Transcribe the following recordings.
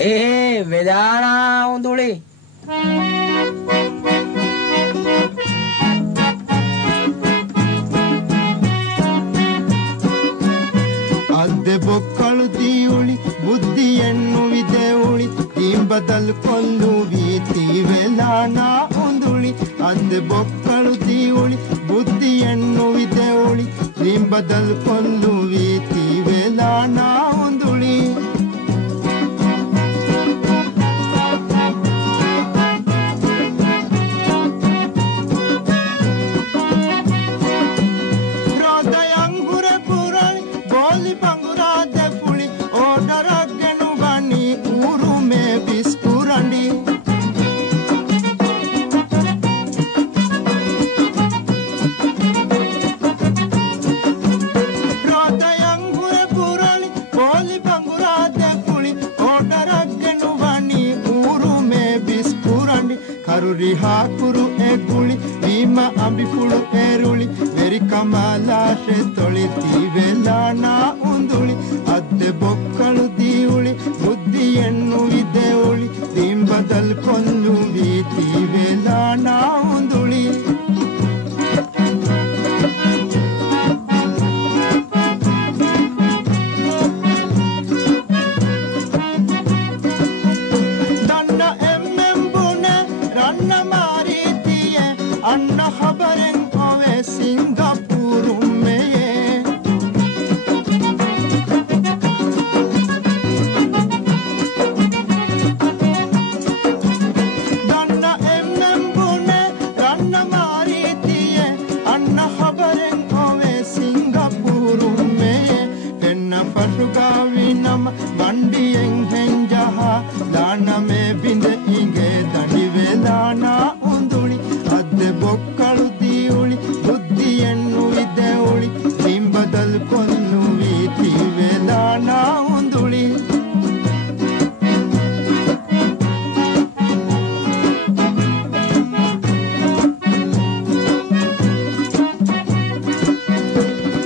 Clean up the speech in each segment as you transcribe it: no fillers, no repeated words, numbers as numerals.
ವೆದಾಣ ಒಂದುಳಿ ಅದ್ದೆ ಬೊಕ್ಕಳು ತೀಯುಳಿ ಬುದ್ಧಿ ಎನ್ನುವಿದೆ ಉಳಿ ಬದಲ್ ಕೊಲ್ಲುವೀತಿ ವೆಲಾಣ ಒಂದುಳಿ ಅದ್ದೆ ಬೊಕ್ಕಳು ತೀಯುಳಿ ಬುದ್ಧಿ ಎನ್ನುವಿದೆ ಉಳಿ ಬದಲ್ ಕೊಲ್ಲುವೀತಿ ವೆಲಾಣ ಒಂದುಳಿ ಹಾಕುರು ಎಗುಳಿ ಭೀಮ ಅಂಬಿಪುಳು ಎರುಳಿ ವೆರಿ ಕಮಲಾಶೆ ತೊಳಿತೀವೆಲಾಣ ಒಂದುಳಿ ಅದ್ದೆ ಬೊಕ್ಕಳು ದೀವುಳಿ ಬುದ್ಧಿ ಎನ್ನುವಿದೆ ಉಳಿ ದಿಂಬದಲ್ ಕೊಲ್ಲುವೀತೀವೆಲಾಣ ಒಂದುಳಿ Anna habaren ove Singapuru meye Danna emmembune ranna maritiye Anna habaren ove Singapuru meye Penna fashugavi nama mandiyen henjaha Lana me binde inge dandive lana unduli ಬೊಕ್ಕಳು ದೀವುಳಿ ಬುದ್ಧಿ ಎನ್ನುವಿದೆ ಉಳಿ ದಿಂಬದಲ್ ಕೊಲ್ಲುವೀತಿ ವೆಲಾಣ ಒಂದುಳಿ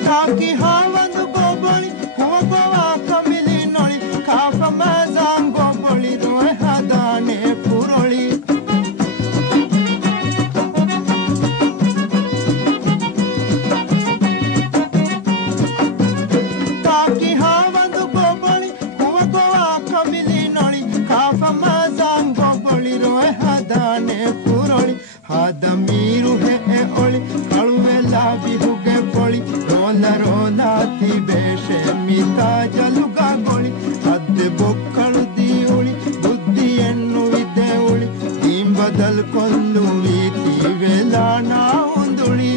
ಕಾಕಿ ಹಾವನು ಗೋಬಳಿ ಹೋಗುವ ಕಮಿಲಿ ನೊಳಿ ಕಾಫ ಮಜಾಂ ಗೋಬಳಿ ರೋಯ್ ಹದಾನೆ ಪುರೊಳಿ ಹಾದ ಮೀರು ಹೆ ಒಳಿ ಕಳುವೆಲ್ಲ ಬಿಹುಗೆ ಪೊಳಿ ರೋಲ ರೋಲಾತಿ ಬೇಷೆ ಮಿತಾ ಜಲುಗಾಗೊಳಿ ಅದ್ದೆ ಬೊಕ್ಕಳು ದೀವುಳಿ ಬುದ್ಧಿ ಎನ್ನುವಿದೆ ಉಳಿ ದಿಂಬದಲ್ ಕೊಲ್ಲುವೀತಿ ವೆಲಾಣ ಒಂದುಳಿ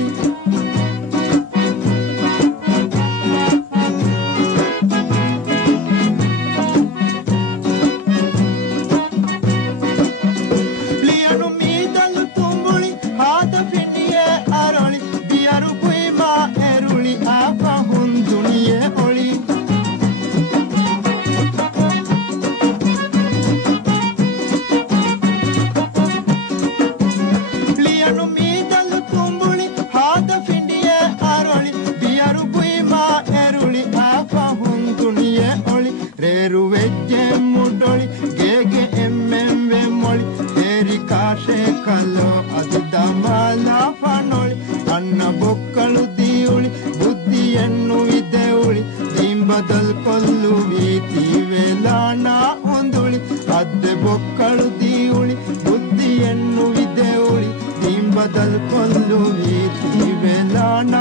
ಬೊಕ್ಕಳು ದೀವುಳಿ ಬುದ್ಧಿ ಎನ್ನುವಿದೆ ಉಳಿ ದಿಂಬದಲ್ ಕೊಲ್ಲುವೀತಿ ವೆಲಾಣ ಒಂದುಳಿ ಅದ್ದೆ ಬೊಕ್ಕಳು ದೀವುಳಿ ಬುದ್ಧಿ ಎನ್ನುವಿದೆ ಉಳಿ ದಿಂಬದಲ್ ಕೊಲ್ಲುವೀತಿ ವೆಲಾಣ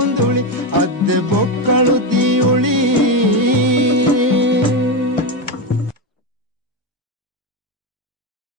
ಒಂದುಳಿ ಅದ್ದೆ ಬೊಕ್ಕ